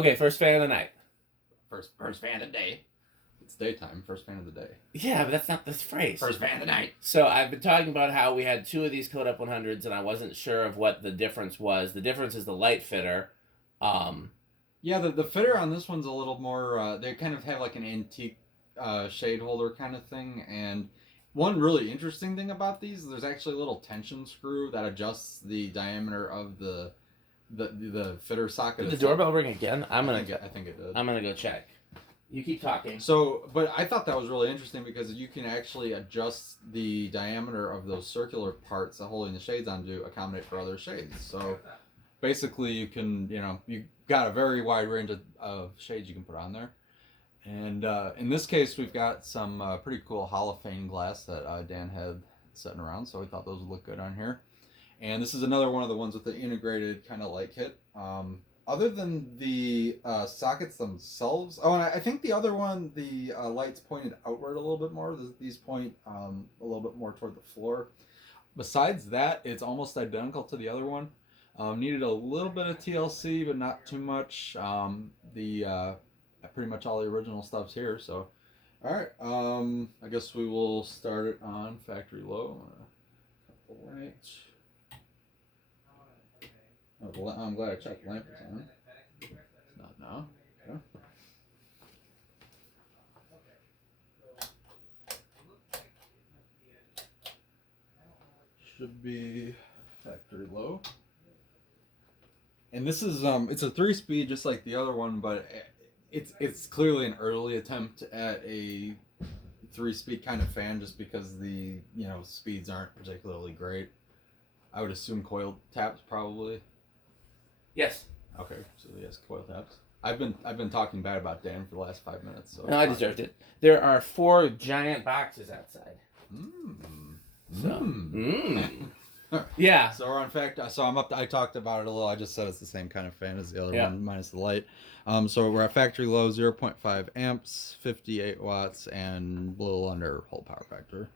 Okay, first fan of the night. First fan of the day. It's daytime. First fan of the day. Yeah, but that's not the phrase. First fan of the night. So I've been talking about how we had 2 of these Codep 100s, and I wasn't sure of what the difference was. The difference is the light fitter. Yeah, the fitter on this one's a little more. They kind of have like an antique shade holder kind of thing, and one really interesting thing about these, there's actually a little tension screw that adjusts the diameter of the fitter socket. Did the doorbell ring again? I think it did. I'm gonna go check. You keep talking. So, but I thought that was really interesting because you can actually adjust the diameter of those circular parts that holding the shades on to accommodate for other shades. So basically you can, you got a very wide range of shades you can put on there. And in this case, we've got some pretty cool halophane glass that Dan had sitting around, so we thought those would look good on here. And this is another one of the ones with the integrated kind of light kit. Other than the sockets themselves, oh, and I think the other one, the lights pointed outward a little bit more. These point a little bit more toward the floor. Besides that, it's almost identical to the other one. Needed a little bit of TLC, but not too much. Pretty much all the original stuff's here. So, all right. I guess we will start it on factory low. Ornate. Oh, I'm glad I checked the lamp was on. It's not now. Okay. Should be factory low. And this is it's a 3-speed just like the other one, but it's clearly an early attempt at a 3-speed kind of fan, just because the speeds aren't particularly great. I would assume coil taps probably. Yes. Okay, so yes, coil taps. I've been talking bad about Dan for the last 5 minutes. So no, I deserved it. There are 4 giant boxes outside. Yeah. So we're on so I'm up. I talked about it a little. I just said it's the same kind of fan as the other one, minus the light. So we're at factory low, 0.5 amps, 58 watts, and a little under whole power factor.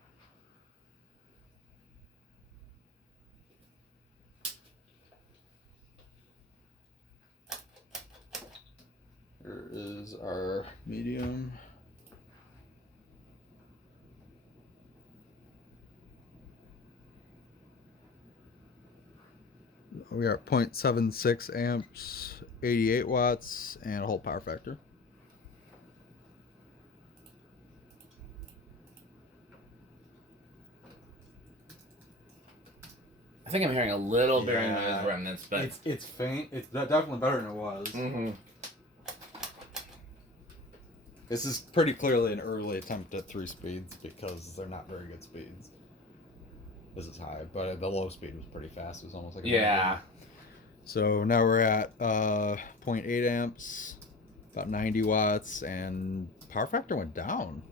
Here is our medium. We are at 0.76 amps, 88 watts, and a whole power factor. I think I'm hearing a little bearing noise remnants, but it's faint. It's definitely better than it was. Mm-hmm. This is pretty clearly an early attempt at 3 speeds because they're not very good speeds. This is high, but the low speed was pretty fast. It was almost like a So now we're at 0.8 amps, about 90 watts, and power factor went down.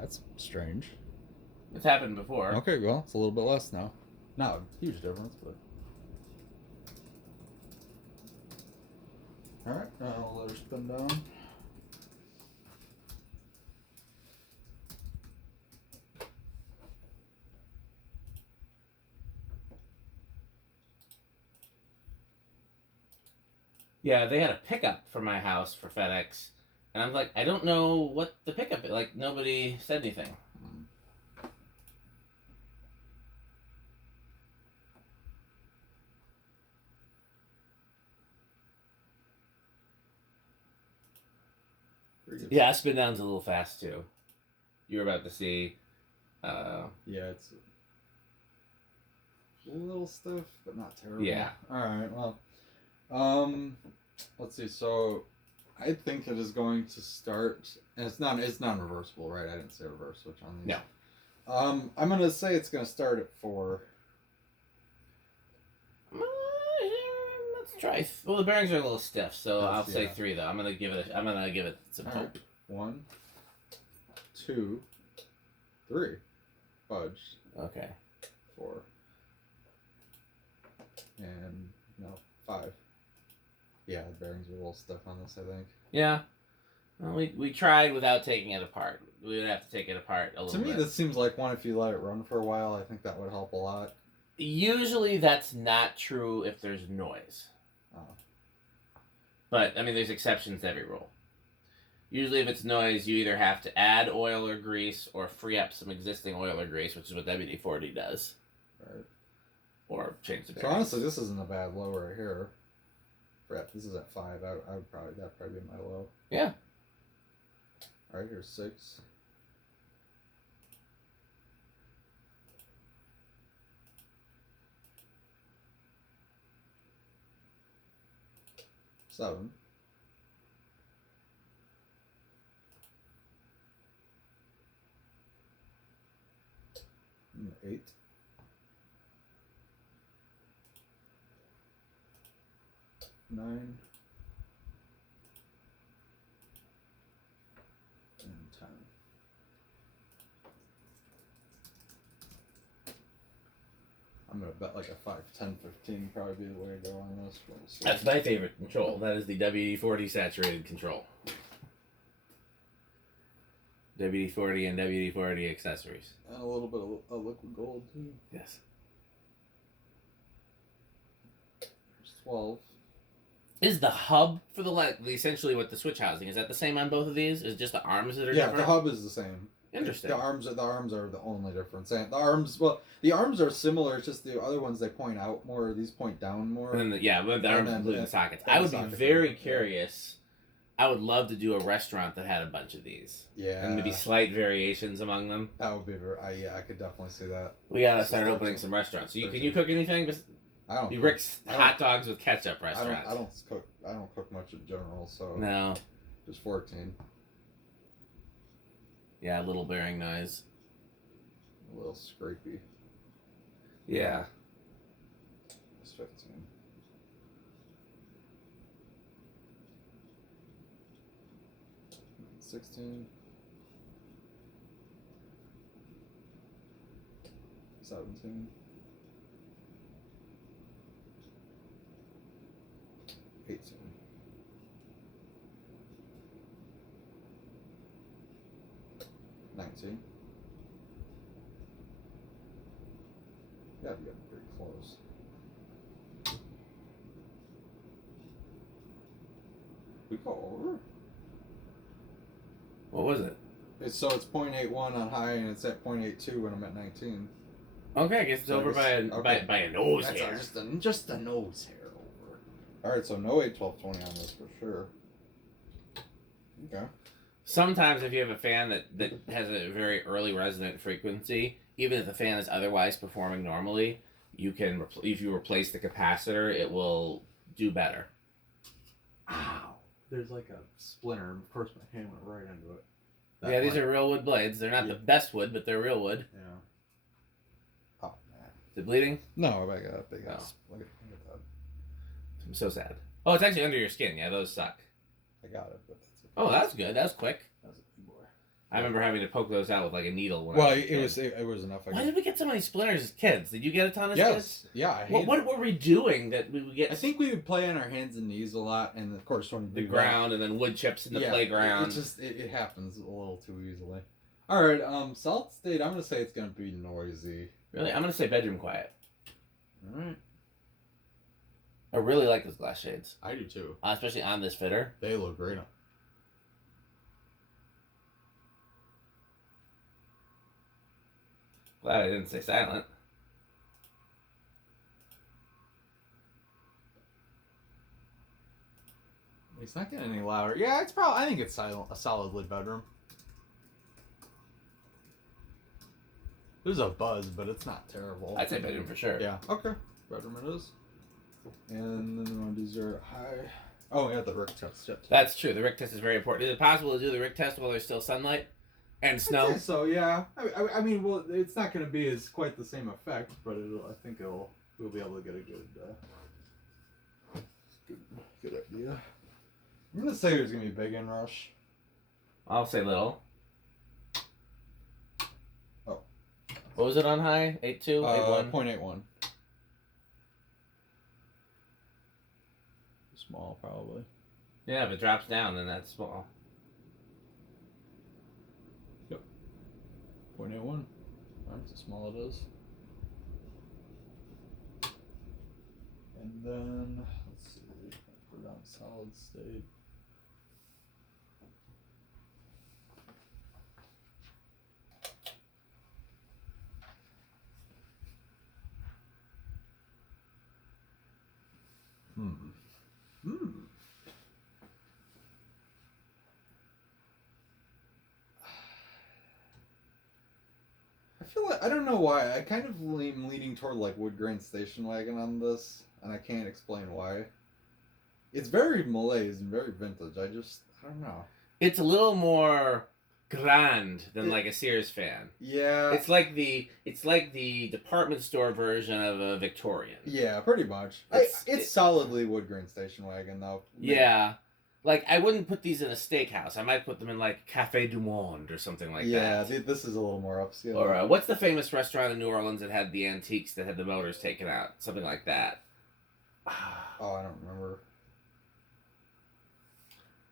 That's strange. It's happened before. Okay, well, it's a little bit less now. Not a huge difference, but... Alright, I'll let her spin down. Yeah, they had a pickup for my house for FedEx, and I'm like, I don't know what the pickup is. Like, nobody said anything. Yeah, spin down's a little fast too. You were about to see. Yeah, it's a little stiff, but not terrible. Yeah. All right. Well, let's see. So, I think it is going to start, and it's non-reversible, right? I didn't say reverse switch on these. No. I'm gonna say it's gonna start at 4. Let's try. Well, the bearings are a little stiff, so I'll say 3 though. I'm gonna give it some hope. Right. 1, 2, 3. Fudge. Okay. 4. And no, 5. Yeah, the bearings are a little stiff on this, I think. Yeah. Well, we tried without taking it apart. We would have to take it apart a little bit. To me, this seems like one, if you let it run for a while, I think that would help a lot. Usually that's not true if there's noise. Oh. But I mean, there's exceptions to every rule. Usually, if it's noise, you either have to add oil or grease or free up some existing oil or grease, which is what WD-40 does. Right. Or change the So bearings. honestly, this isn't a bad low right here. This is at 5. I would probably that'd probably be my low. Yeah. All right, here's 6. 7. 8. 9. And 10. I'm gonna bet like a 5, 10, 15 probably be the way to go on this. We'll see. That's my favorite control. That is the WD-40 saturated control. WD-40 and WD-40 accessories. And a little bit of liquid gold too. Yes. There's 12. Is the hub for the essentially what the switch housing, is that the same on both of these? Is it just the arms that are Yeah, different? the hub is the same. Interesting. The arms are the only difference. And the arms are similar. It's just the other ones they point out more. These point down more. And then the arms including the sockets. I would be very curious. I would love to do a restaurant that had a bunch of these. Yeah. And maybe slight variations among them. That would be I could definitely see that. We gotta start opening some restaurants. So can you cook anything? I don't. Rick's hot dogs with ketchup restaurant. I don't cook much in general, so no. Just 14. Yeah, a little bearing noise. A little scrapey. Yeah. It's 15. 16. 17. 18. 19. Yeah, you got pretty close. We go over? What was it? It's 0.81 on high and it's at 0.82 when I'm at 19. Okay, I guess it's over by a nose That's hair. Just a nose hair over. Alright, so no 8, 12, 20 on this for sure. Okay. Sometimes if you have a fan that has a very early resonant frequency, even if the fan is otherwise performing normally, you can if you replace the capacitor, it will do better. Ow. There's like a splinter, and of course my hand went right into it. Yeah, these are real wood blades. They're not the best wood, but they're real wood. Yeah. Oh, man. Is it bleeding? No, I got a big Oh. ass. Look at that. I'm so sad. Oh, it's actually under your skin. Yeah, those suck. I got it, but that's it. Oh, that's good. That was quick. That was a big boy. I remember having to poke those out with like a needle. When Well, I was a kid. it was enough. Why did we get so many splinters as kids? Did you get a ton as Yes. kids? Yeah, I hate What were we doing that we would get? I think we would play on our hands and knees a lot, and of course when the ground and then wood chips in the playground. It happens a little too easily. All right, solid state. I'm gonna say it's gonna be noisy. Really, I'm gonna say bedroom quiet. All right. I really like those glass shades, I do too. especially on this fitter. They look great. Glad I didn't say silent. It's not getting any louder. Yeah, it's probably. I think it's silent. A solidly bedroom. There's a buzz, but it's not terrible. I'd say bedroom for sure. Yeah. Okay. Bedroom it is. And then we want to do 0 high. Oh, we got the Rick test yet. That's true. The Rick test is very important. Is it possible to do the Rick test while there's still sunlight and snow? So yeah. I mean, well, it's not going to be as quite the same effect, but I think we'll be able to get a good idea. I'm gonna say there's gonna be a big inrush. I'll say little. Oh. What was it on high? 8.2? 8.1? 0.81. Small, probably. Yeah, if it drops down, then that's small. Yep. 0.81. That's how small it is. And then, let's see, put it on solid state. I feel like I don't know why. I kind of am leaning toward like wood grain station wagon on this, and I can't explain why. It's very Malays and very vintage. I don't know. It's a little more grand than like a Sears fan. Yeah. It's like the department store version of a Victorian. Yeah, pretty much. It's solidly wood grain station wagon though. Yeah. Like, I wouldn't put these in a steakhouse. I might put them in, like, Café du Monde or something like that. Yeah, this is a little more upscale. Or, what's the famous restaurant in New Orleans that had the antiques that had the motors taken out? Something like that. Oh, I don't remember.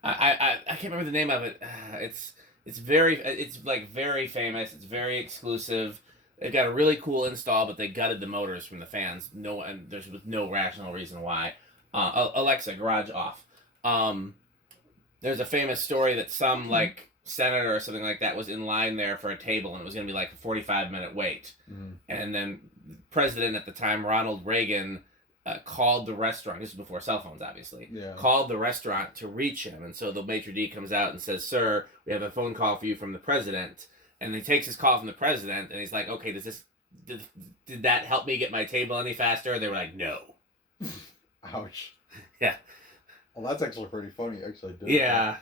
I can't remember the name of it. It's very famous. It's very exclusive. They've got a really cool install, but they gutted the motors from the fans. And there's no rational reason why. Alexa, garage off. There's a famous story that some like senator or something like that was in line there for a table, and it was going to be like a 45-minute wait. Mm-hmm. And then the president at the time, Ronald Reagan, called the restaurant. This is before cell phones, obviously. Yeah. Called the restaurant to reach him, and so the maitre d' comes out and says, "Sir, we have a phone call for you from the president." And he takes his call from the president, and he's like, "Okay, did that help me get my table any faster?" And they were like, "No." Ouch. Yeah. Well, that's actually pretty funny. Actually, yeah.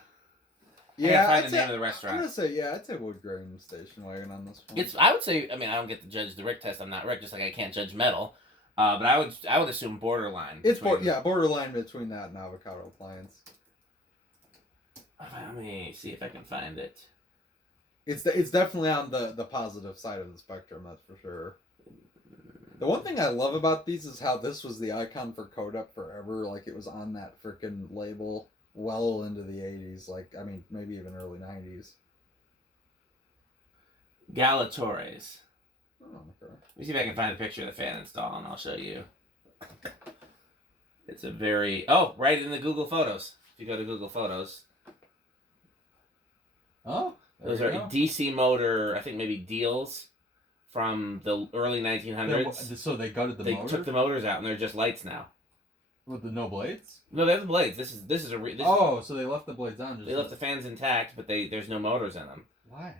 Yeah. I can't find the name of the restaurant. I'm gonna say I'd say wood grain station wagon on this one. I would say. I mean, I don't get to judge the Rick test. I'm not Rick, just like I can't judge metal. But I would assume borderline. It's borderline between that and avocado appliance. Let me see if I can find it. It's definitely on the positive side of the spectrum. That's for sure. The one thing I love about these is how this was the icon for Codep forever. Like, it was on that freaking label well into the 80s. Like, I mean, maybe even early 90s. Galatores. Oh, okay. Let me see if I can find a picture of the fan install, and I'll show you. It's a very... Oh, right in the Google Photos. If you go to Google Photos. Oh, those are DC motor, I think maybe deals from the early 1900s. So they gutted the motor? They took the motors out, and they're just lights now. With the no blades? No, they're the blades. This is so they left the blades on. They left the fans intact, but there's no motors in them. Why?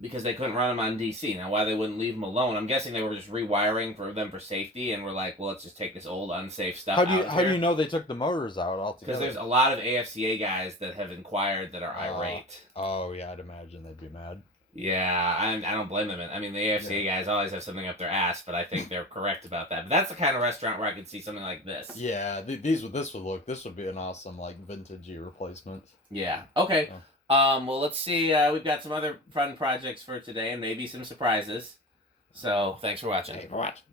Because they couldn't run them on DC. Now, why they wouldn't leave them alone? I'm guessing they were just rewiring for safety, and we're like, well, let's just take this old unsafe stuff out. How do you know they took the motors out altogether? Because there's a lot of AFCA guys that have inquired that are irate. Oh yeah, I'd imagine they'd be mad. Yeah, I don't blame them. I mean, the AFCA guys always have something up their ass, but I think they're correct about that. But that's the kind of restaurant where I could see something like this. Yeah, this would be an awesome like vintagey replacement. Yeah. Okay. Yeah. Well, let's see. We've got some other fun projects for today, and maybe some surprises. So, thanks for watching. Thanks for watching.